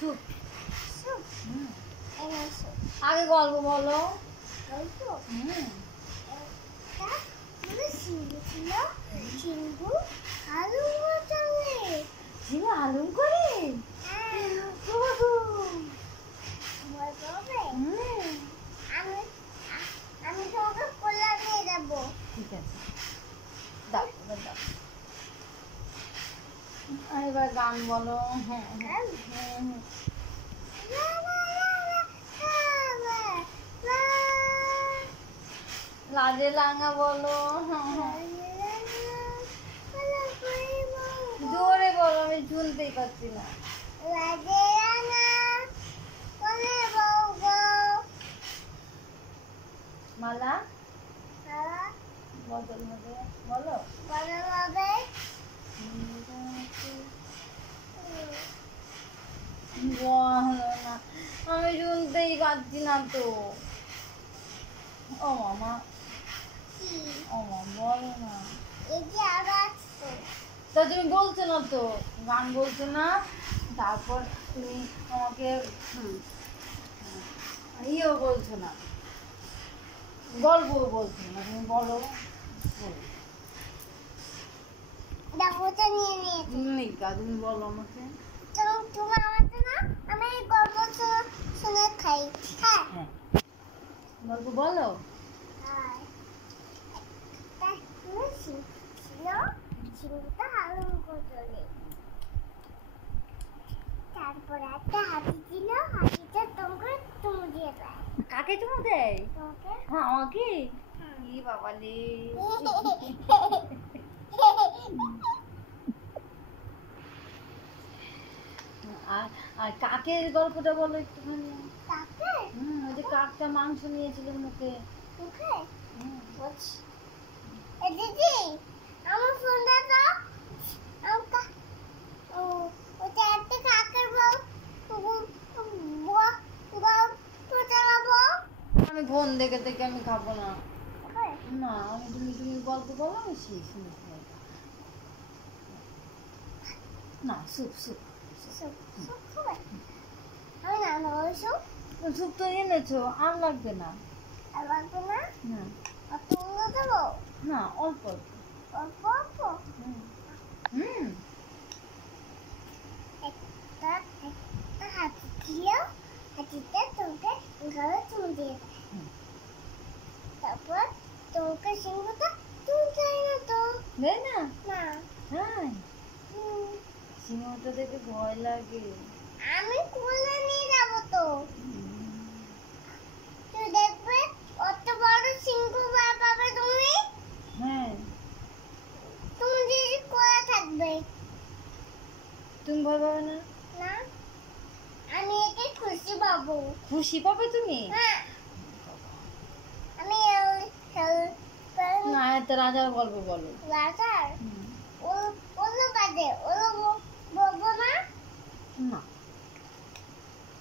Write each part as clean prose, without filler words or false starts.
Soup. Soup. এনে soup. আগে গল্প বলো। গল্প? একটা সিংহ ছিল, সিংহ হালুম চলে। সিংহ হালুম করে? ভয় পাবে? আমি তোমাকে কোলে নিয়ে যাবো। ঠিক আছে, দাও এবার দাও। এবার গান বলো। হ্যাঁ হ্যাঁ হ্যাঁ হ্যাঁ। লাজে লাঙা বলো। জোরে বলো, আমি শুনতেই পাচ্ছি না। লাজে রাঙা বলে বউ গো। মালা বদল হবে বলো। বলো হবে। বলো না, আমি শুনতেই পাচ্ছি না তো। ও মামা, ও মামা বলো না। এই যে আওয়াজ তো। তা তুমি বলছো না তো, গান বলছো না, তারপর তুমি আমাকে ইয়েও বলছো না, গল্পও বলছো না, তুমি বলো। দেখো তো নিয়ে নিয়েছি। নিকা তুমি বলো আমাকে। তুমি আমাকে না, আমি গল্প শুনে খাই। হ্যাঁ হ্যাঁ, গল্প বলো। তারপরে একটা হাতি ছিল, হাতিটা তোমাকে চুমু দিয়ে দেয়। কাকে চুমু দেয়? তোমাকে। হ্যাঁ আমাকে। ই বাবা রে। আর আর কাকের গল্পটা বলো একটুখানি। কাকে? ওই যে কাকটা মাংস নিয়েছিল মুখে। মুখে? বলছি। এ দিদি, আমার ফোনটা দাও। ওটা একটা কাকের আমি ফোন দেখে দেখে আমি খাবো না। না, আমি তুমি গল্প বলো, আমি সেই শুনে খাবো। না, সুপ সুপ। আমি না নেবো সুপ। সুপ তো এনেছো, আর লাগবে না। আর লাগবে না? না আর তুলে দেবো? না, অল্প অল্প। অল্প অল্প? হুম। একটা হাতি ছিল, হাতিটা তোমাকে ঘরে চুমু দিয়ে দেয়। তারপর তোমাকে সিংহটা তুমি চাই না তো? দেয় না? না। হ্যাঁ, সিংহটা দেখে ভয় লাগে। আমি কোলে নিয়ে যাবো তো। তুই দেখবে অত বড় সিংহ ভয় পাবে তুমি। হ্যাঁ, তুমি যদি কোলে থাকবে। তুমি ভয় পাবে না? না, আমি একে খুশি পাবো। খুশি পাবে তুমি? হ্যাঁ, আমি না, একটা রাজার গল্প বলো। রাজার ওলো বাজে ওলো বলবো না। না।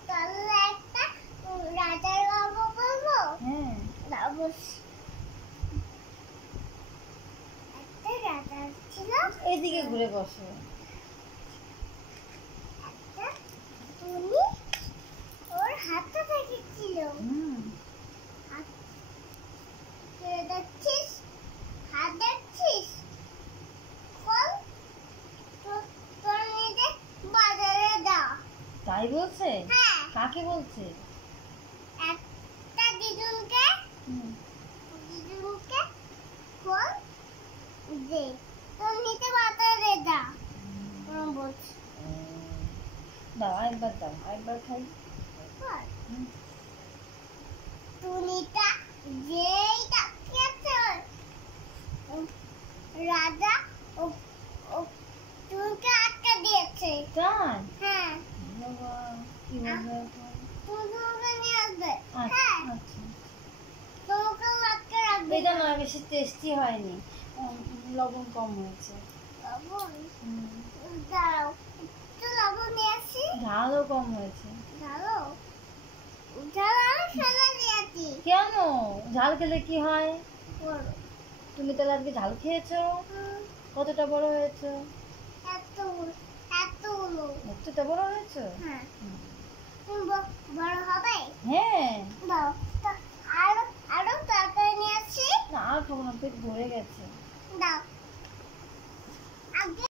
তাহলে একটা রাজার গল্প বলবো। হ্যাঁ, একটা রাজা ছিল। এইদিকে ঘুরে বসো। একটা টুনি ওর হাতটা দেখেছিল। দেখছিস, হাত দেখছিস? খোল, তোর নিজে বাজারে যা। তাই বলছে? হ্যাঁ। কাকে বলছে? একটা দিদুনকে খোল দে, তোর নিচে বাজারে যা। বলছি দাও, আরেকবার দাও, আরেকবার খাই। টুনিটা যেই তাকিয়েছে, রাজা টুনিকে আটকে দিয়েছে। তাই? হ্যাঁ। বাবা, কি বলবে এখন? তোমাকে নিয়ে আসবে। আচ্ছা, হ্যাঁ, আচ্ছা। তোমাকেও আটকে রাখবে। এটা না বেশি টেস্টি হয়নি, লবণ কম হয়েছে। লবণ? দাঁড়াও, একটু লবণ নিয়ে আসি। ঝালও কম হয়েছে। ঝালো? ঝাল আমি ফেলে দিয়েছি। কেন? ঝাল খেলে কি হয়? বড়। তুমি তাহলে আজকে ঝাল খেয়েছো? কতটা বড় হয়েছো? এত হলো। এতটা বড় হয়েছে? হ্যাঁ। তুমি বড় হবে? হ্যাঁ। দাও। তো আরো আরো তরকারি নিয়ে আসি। না আর খাবো না, পেট ভরে গেছে। দাও। আগে